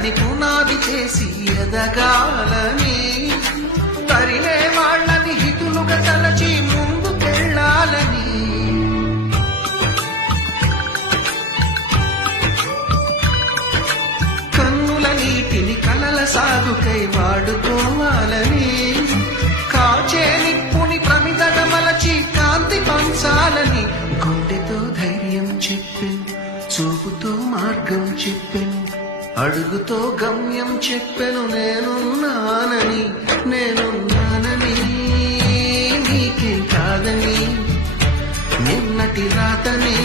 వాళ్ళని పునాది చేసి ఎదగాలని, తరిమే వాళ్ళని హితులుగా తలచి ముందుకెళ్ళాలని. కన్నుల నీటిని కలల సాగుకై వాడుకోవాలని, కాచే నిప్పుని ప్రమిదగా మలచి కాంతి పంచాలని. గుండెతో ధైర్యం చెప్పెను, చూపుతో మార్గం చెప్పెను, అడుగుతో గమ్యం చెప్పెను. నేనున్నానని నీకేం కాదని, నిన్నటి రాతని